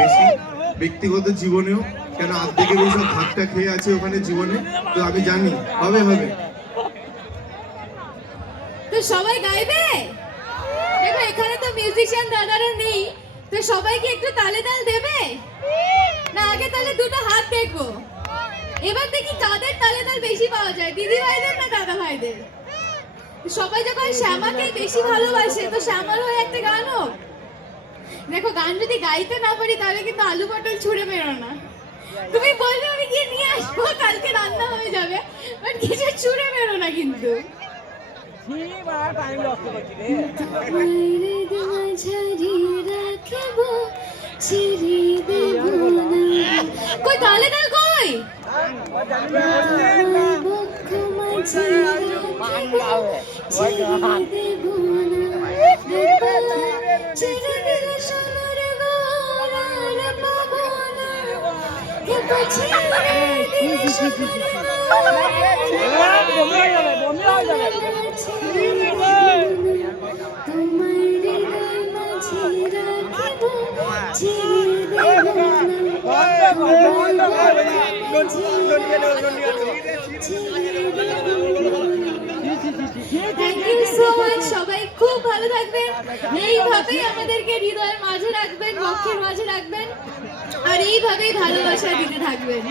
বেশি, ব্যক্তিগত জীবনেও, কেন আর্ধেকের বেশি ভাগটা খেয়ে আছে ওখানে জীবনে। তো আমি জানি হবে হবে। তো সবাই গাইবে? দেখো এখানে তো মিউজিশিয়ান দাদারা নেই, তো সবাইকে একটু তালে তাল দেবে না? আগে তাহলে দুটো হাত দেখবো, এবার দেখি কাদের তালে তাল বেশি পাওয়া যায়, দিদি ভাইদের না দাদা ভাইদের। সবাই যখন শ্যামাকে বেশি ভালোবাসে, তো শ্যামার হয়ে একটা গান হোক। দেখো গান যদি গাইতে না পারি তাহলে কিন্তু আলু পটল ছুঁড়ে বেরো না। তুমি বলবে আমি গিয়ে নিয়ে আসবো, কালকে রান্না হয়ে যাবে, বাট কিছু ছুঁড়ে বেরো না কিন্তু। কই তালে তাল কই? থ্যাংক ইউ সো মাচ, সবাই খুব ভালো থাকবেন, এইভাবেই আমাদেরকে হৃদয়ের মাঝে রাখবেন, লক্ষ্যের মাঝে রাখবেন, আর এইভাবেই ভালোবাসা দিতে থাকবেন।